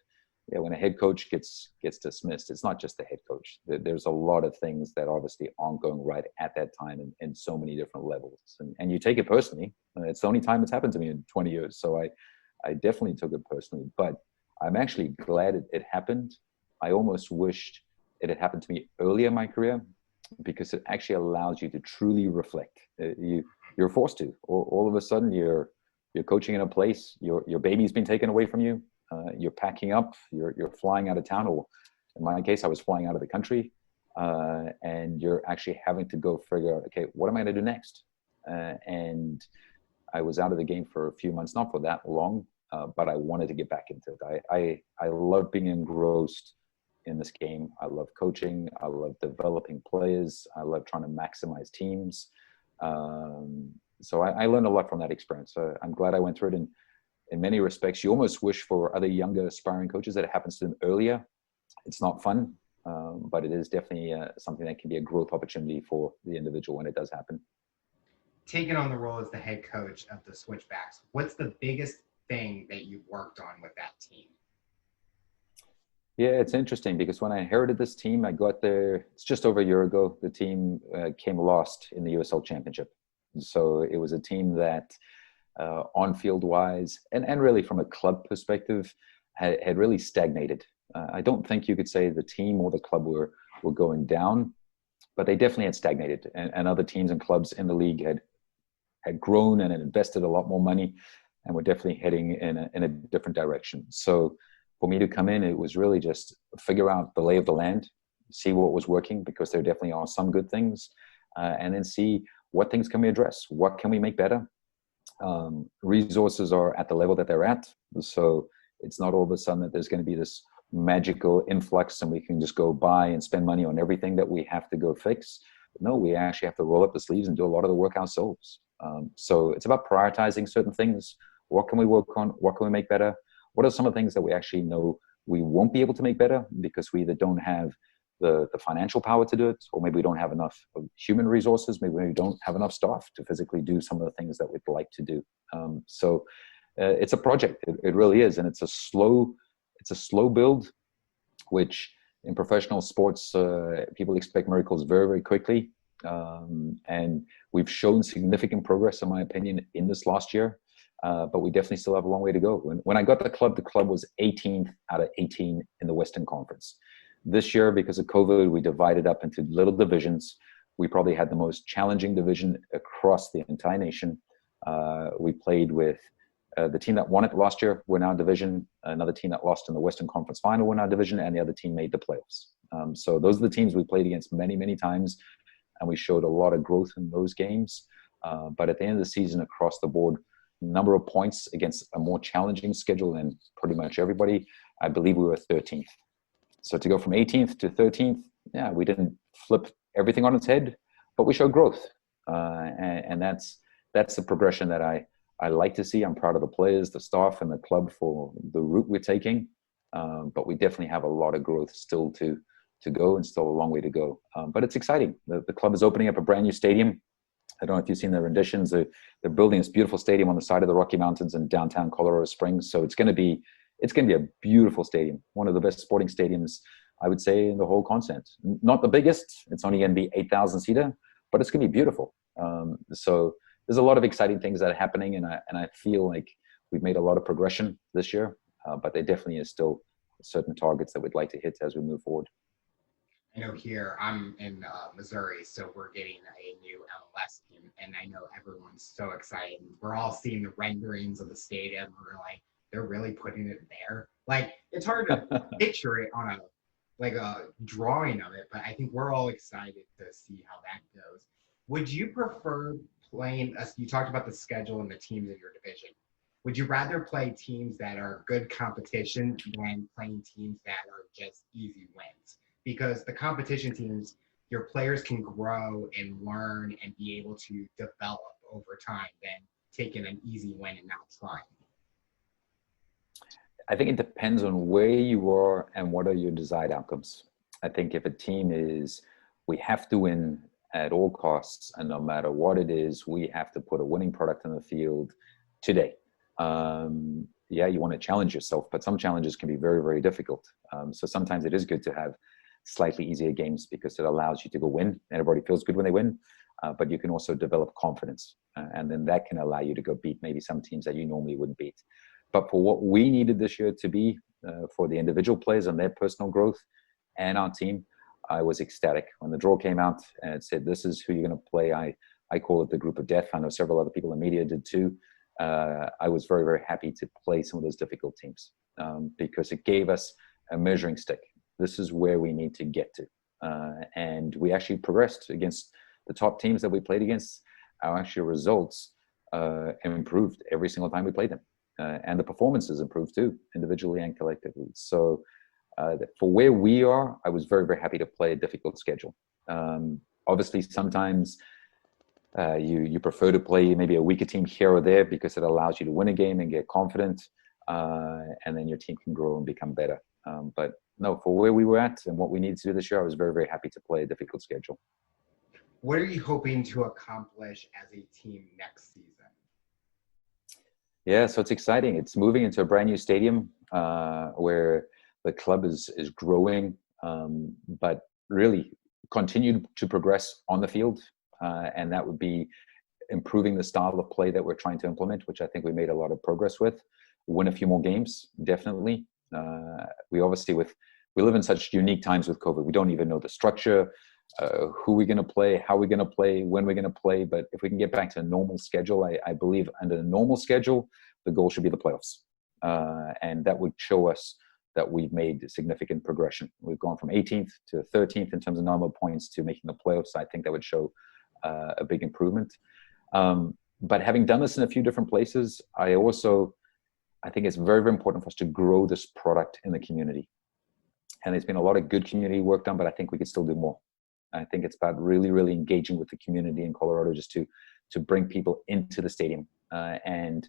when a head coach gets dismissed, it's not just the head coach. There's a lot of things that obviously aren't going right at that time in so many different levels. And you take it personally. It's the only time it's happened to me in 20 years. So I definitely took it personally. But I'm actually glad it happened. I almost wished it had happened to me earlier in my career, because it actually allows you to truly reflect. You're forced to. All of a sudden, you're coaching in a place, your baby's been taken away from you. You're packing up, you're flying out of town, or in my case, I was flying out of the country, and you're actually having to go figure out, okay, what am I going to do next? And I was out of the game for a few months, not for that long, but I wanted to get back into it. I love being engrossed in this game. I love coaching. I love developing players. I love trying to maximize teams. So I learned a lot from that experience. I'm glad I went through it. And in many respects, you almost wish for other younger aspiring coaches that it happens to them earlier. It's not fun, but it is definitely something that can be a growth opportunity for the individual when it does happen. Taking on the role as the head coach of the Switchbacks, what's the biggest thing that you've worked on with that team? Yeah, it's interesting because when I inherited this team, I got there, it's just over a year ago, the team came lost in the USL Championship. So it was a team that on-field wise, and really from a club perspective, had really stagnated. I don't think you could say the team or the club were going down, but they definitely had stagnated. And other teams and clubs in the league had grown and had invested a lot more money, and were definitely heading in a different direction. So for me to come in, it was really just figure out the lay of the land, see what was working, because there definitely are some good things, and then see what things can we address, what can we make better. Resources are at the level that they're at, so it's not all of a sudden that there's going to be this magical influx and we can just go buy and spend money on everything that we have to go fix. No, we actually have to roll up the sleeves and do a lot of the work ourselves. So it's about prioritizing certain things. What can we work on? What can we make better? What are some of the things that we actually know we won't be able to make better because we either don't have the financial power to do it, or maybe we don't have enough human resources, maybe we don't have enough staff to physically do some of the things that we'd like to do. So it's a project, it really is, and it's a slow build, which in professional sports, people expect miracles very, very quickly. And we've shown significant progress, in my opinion, in this last year. But we definitely still have a long way to go. When I got the club was 18th out of 18 in the Western Conference. This year, because of COVID, we divided up into little divisions. We probably had the most challenging division across the entire nation. We played with the team that won it last year, we're now division. Another team that lost in the Western Conference final, we're now division, and the other team made the playoffs. So those are the teams we played against many, many times, and we showed a lot of growth in those games. But at the end of the season, across the board, number of points against a more challenging schedule than pretty much everybody, I believe we were 13th. So to go from 18th to 13th, yeah, we didn't flip everything on its head, but we showed growth. And that's the progression that I like to see. I'm proud of the players, the staff, and the club for the route we're taking. But we definitely have a lot of growth still to go, and still a long way to go. But it's exciting. The club is opening up a brand new stadium. I don't know if you've seen the renditions. They're building this beautiful stadium on the side of the Rocky Mountains in downtown Colorado Springs. So it's going to be a beautiful stadium. One of the best sporting stadiums, I would say, in the whole continent. Not the biggest. It's only going to be 8,000 seater, but it's going to be beautiful. So there's a lot of exciting things that are happening, and I feel like we've made a lot of progression this year, but there definitely is still certain targets that we'd like to hit as we move forward. I know here I'm in Missouri, so we're getting a new MLS team, and I know everyone's so excited. We're all seeing the renderings of the stadium. We're like, they're really putting it there. Like, it's hard to picture it on a drawing of it, but I think we're all excited to see how that goes. Would you prefer playing? You talked about the schedule and the teams in your division. Would you rather play teams that are good competition than playing teams that are just easy wins? Because the competition teams, your players can grow and learn and be able to develop over time than taking an easy win and not trying. I think it depends on where you are and what are your desired outcomes. I think if a team is, we have to win at all costs, and no matter what it is, we have to put a winning product on the field today. Yeah, you want to challenge yourself, but some challenges can be very, very difficult. So sometimes it is good to have slightly easier games because it allows you to go win. Everybody feels good when they win, but you can also develop confidence. And then that can allow you to go beat maybe some teams that you normally wouldn't beat. But for what we needed this year to be, for the individual players and their personal growth and our team, I was ecstatic. When the draw came out and it said, this is who you're going to play, I call it the group of death. I know several other people in media did too. I was very, very happy to play some of those difficult teams because it gave us a measuring stick. This is where we need to get to. And we actually progressed against the top teams that we played against. Our actual results improved every single time we played them. And the performances improved too, individually and collectively. So for where we are, I was very, very happy to play a difficult schedule. Obviously, sometimes you prefer to play maybe a weaker team here or there because it allows you to win a game and get confident, and then your team can grow and become better. But no, for where we were at and what we needed to do this year, I was very, very happy to play a difficult schedule. What are you hoping to accomplish as a team next season? Yeah, so it's exciting. It's moving into a brand new stadium where the club is growing, but really continued to progress on the field. And that would be improving the style of play that we're trying to implement, which I think we made a lot of progress with. Win a few more games, definitely. We obviously, we live in such unique times with COVID. We don't even know the structure, who we're going to play, how we're going to play, when we're going to play. But if we can get back to a normal schedule, I believe under a normal schedule, the goal should be the playoffs. And that would show us that we've made significant progression. We've gone from 18th to 13th in terms of number of points to making the playoffs. I think that would show a big improvement. But having done this in a few different places, I think it's very, very important for us to grow this product in the community. And there's been a lot of good community work done, but I think we could still do more. I think it's about really, really engaging with the community in Colorado just to bring people into the stadium and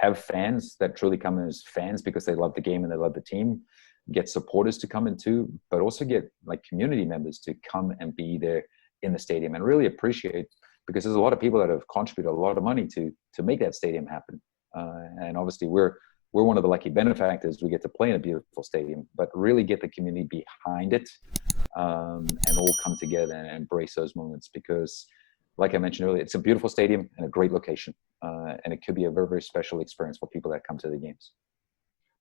have fans that truly come as fans because they love the game and they love the team, get supporters to come in too, but also get like community members to come and be there in the stadium and really appreciate, because there's a lot of people that have contributed a lot of money to make that stadium happen. And obviously we're one of the lucky benefactors. We get to play in a beautiful stadium, but really get the community behind it and all come together and embrace those moments because, like I mentioned earlier, it's a beautiful stadium and a great location. And it could be a very, very special experience for people that come to the games.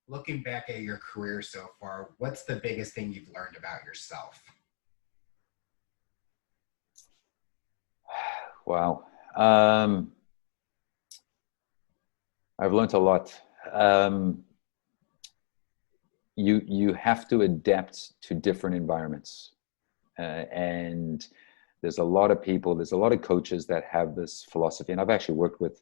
Looking back at your career so far, what's the biggest thing you've learned about yourself? Wow. I've learned a lot. You have to adapt to different environments. And there's a lot of people, there's a lot of coaches that have this philosophy. And I've actually worked with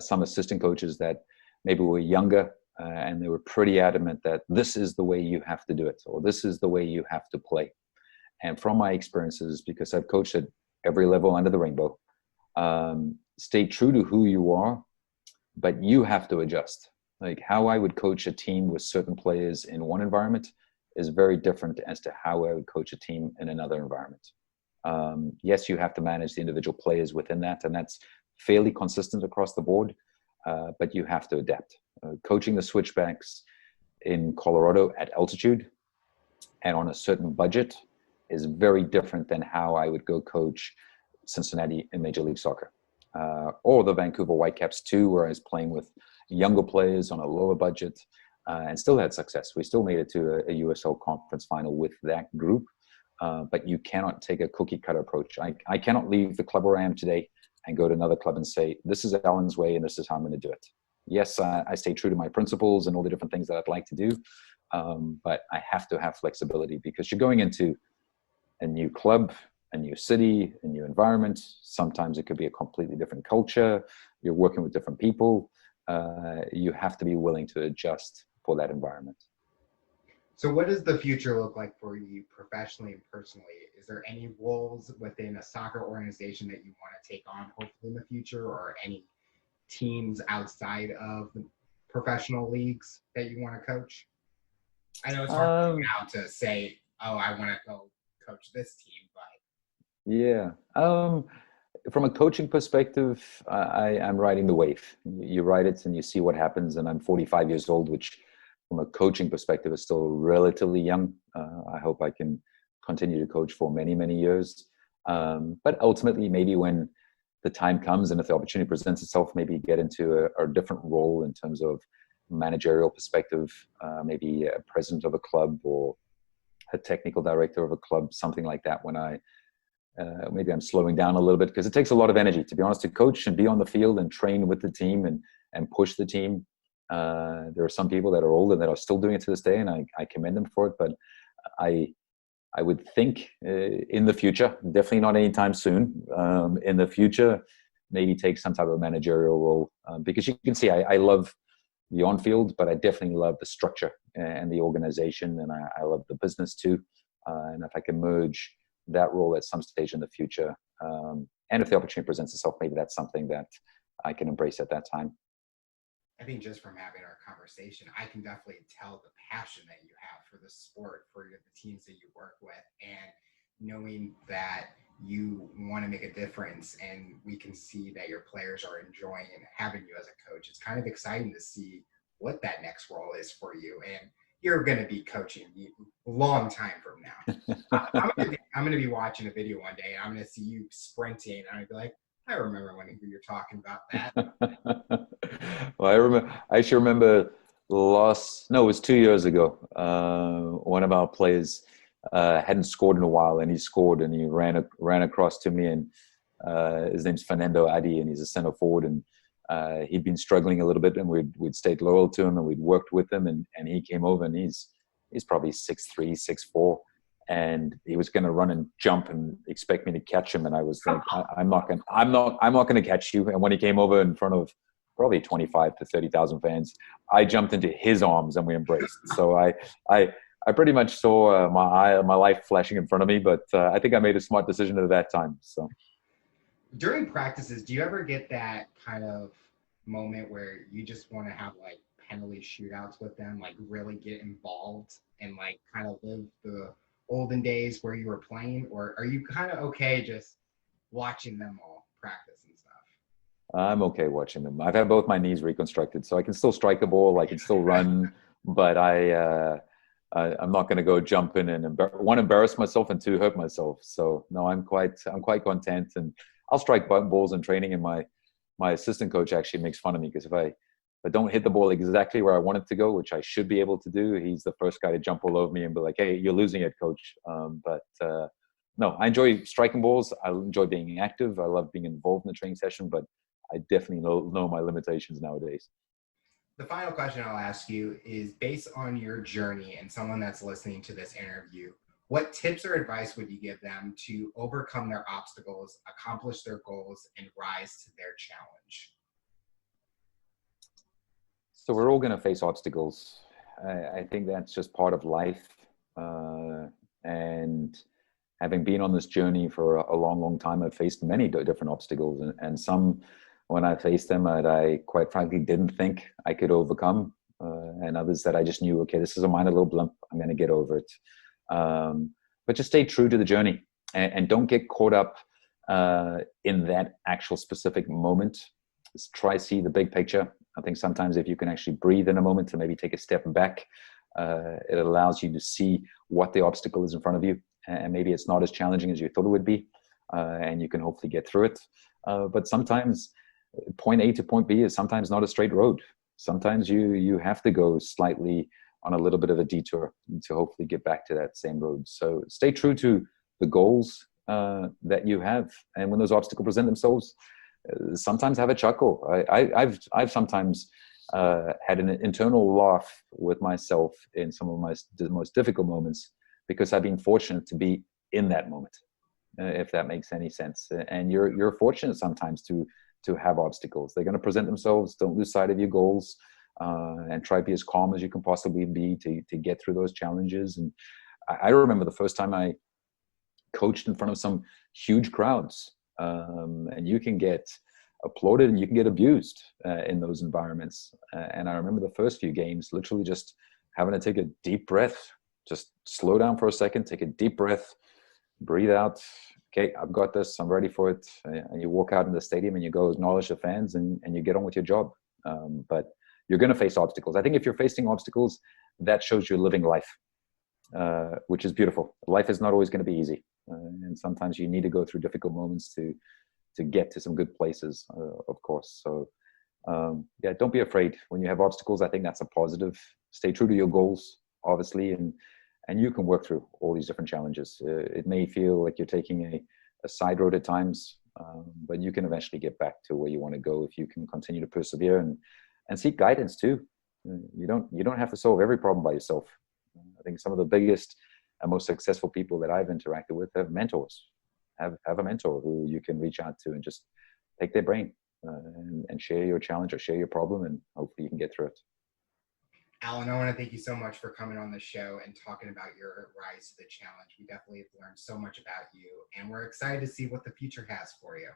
some assistant coaches that maybe were younger and they were pretty adamant that this is the way you have to do it, or this is the way you have to play. And from my experiences, because I've coached at every level under the rainbow, stay true to who you are, but you have to adjust. Like how I would coach a team with certain players in one environment is very different as to how I would coach a team in another environment. Yes, you have to manage the individual players within that, and that's fairly consistent across the board, but you have to adapt. Coaching the switchbacks in Colorado at altitude and on a certain budget is very different than how I would go coach Cincinnati in Major League Soccer. Or the Vancouver Whitecaps too, where I was playing with younger players on a lower budget and still had success. We still made it to a USL conference final with that group, but you cannot take a cookie cutter approach. I cannot leave the club where I am today and go to another club and say, this is Alan's way and this is how I'm going to do it. Yes, I stay true to my principles and all the different things that I'd like to do, but I have to have flexibility because you're going into a new club, a new city, a new environment. Sometimes it could be a completely different culture. You're working with different people. You have to be willing to adjust for that environment. So what does the future look like for you professionally and personally? Is there any roles within a soccer organization that you want to take on hopefully in the future, or any teams outside of professional leagues that you want to coach? I know it's hard Um, now to say, oh, I want to go coach this team, but yeah. From a coaching perspective, I'm riding the wave. You ride it and you see what happens. And I'm 45 years old, which from a coaching perspective is still relatively young. I hope I can continue to coach for many, many years. But ultimately, maybe when the time comes and if the opportunity presents itself, maybe get into a different role in terms of managerial perspective, maybe a president of a club or a technical director of a club, something like that. When maybe I'm slowing down a little bit because it takes a lot of energy, to be honest, to coach and be on the field and train with the team and push the team. There are some people that are older that are still doing it to this day, and I commend them for it. But I I would think in the future, definitely not anytime soon, in the future, maybe take some type of managerial role, because you can see I love the on-field, but I definitely love the structure and the organization, and I love the business too. And if I can merge that role at some stage in the future, and if the opportunity presents itself, maybe that's something that I can embrace at that time. I think just from having our conversation, I can definitely tell the passion that you have for the sport, for the teams that you work with, and knowing that you want to make a difference and we can see that your players are enjoying having you as a coach. It's kind of exciting to see what that next role is for you. And you're going to be coaching a long time from now. I'm gonna be watching a video one day and I'm gonna see you sprinting and I'm gonna be like, I remember when you were talking about that. Well, I actually remember no, it was 2 years ago. One of our players hadn't scored in a while, and he scored, and he ran across to me, and his name's Fernando Adi, and he's a center forward, and he'd been struggling a little bit, and we'd stayed loyal to him, and we'd worked with him, and he came over, and he's probably 6'3", 6'4", and he was going to run and jump and expect me to catch him, and I was like, I'm not going to catch you. And when he came over in front of probably 25 to 30,000 fans, I jumped into his arms and we embraced. So I pretty much saw my life flashing in front of me, but I think I made a smart decision at that time. So During practices, do you ever get that kind of moment where you just want to have like penalty shootouts with them, like really get involved and like kind of live the olden days where you were playing, or are you kind of okay just watching them all practice and stuff? I'm okay watching them. I've had both my knees reconstructed, so I can still strike a ball, I can still run, but I'm not going to go jump in and one, embarrass myself, and two, hurt myself. So no, I'm quite content, and I'll strike balls in training. And my assistant coach actually makes fun of me because if I don't hit the ball exactly where I want it to go, which I should be able to do, he's the first guy to jump all over me and be like, "Hey, you're losing it, coach." No, I enjoy striking balls. I enjoy being active. I love being involved in the training session, but I definitely know my limitations nowadays. The final question I'll ask you is based on your journey and someone that's listening to this interview, what tips or advice would you give them to overcome their obstacles, accomplish their goals, and rise to their challenge? So we're all going to face obstacles. I think that's just part of life. And having been on this journey for a long, long time, I've faced many different obstacles, and some, when I faced them, I quite frankly didn't think I could overcome, and others that I just knew, okay, this is a minor little blimp, I'm going to get over it. But just stay true to the journey, and don't get caught up in that actual specific moment. Just try see the big picture. I think sometimes if you can actually breathe in a moment to maybe take a step back, it allows you to see what the obstacle is in front of you, and maybe it's not as challenging as you thought it would be, and you can hopefully get through it. But sometimes point A to point B is sometimes not a straight road. Sometimes you have to go slightly on a little bit of a detour to hopefully get back to that same road. So stay true to the goals that you have, and when those obstacles present themselves, sometimes have a chuckle. I've sometimes had an internal laugh with myself in some of the most difficult moments, because I've been fortunate to be in that moment, if that makes any sense. And you're fortunate sometimes to have obstacles. They're going to present themselves. Don't lose sight of your goals, and try to be as calm as you can possibly be to get through those challenges. And I remember the first time I coached in front of some huge crowds, and you can get applauded and you can get abused in those environments. And I remember the first few games, literally just having to take a deep breath, just slow down for a second, take a deep breath, breathe out. Okay, I've got this. I'm ready for it. And you walk out in the stadium and you go acknowledge the fans and you get on with your job. But you're going to face obstacles. I think if you're facing obstacles, that shows you're living life, which is beautiful. Life is not always going to be easy. And sometimes you need to go through difficult moments to get to some good places, of course. So yeah, don't be afraid when you have obstacles. I think that's a positive. Stay true to your goals, obviously, and you can work through all these different challenges. It may feel like you're taking a side road at times, but you can eventually get back to where you want to go if you can continue to persevere and seek guidance too. You don't have to solve every problem by yourself. I think some of the biggest and most successful people that I've interacted with have mentors. Have a mentor who you can reach out to and just take their brain and share your challenge or share your problem, and hopefully you can get through it. Alan, I want to thank you so much for coming on the show and talking about your rise to the challenge. We definitely have learned so much about you, and we're excited to see what the future has for you.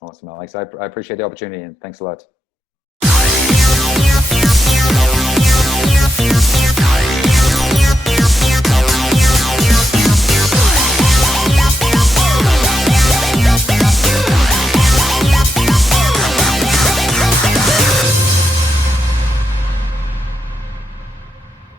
Awesome, Alex. I appreciate the opportunity, and thanks a lot.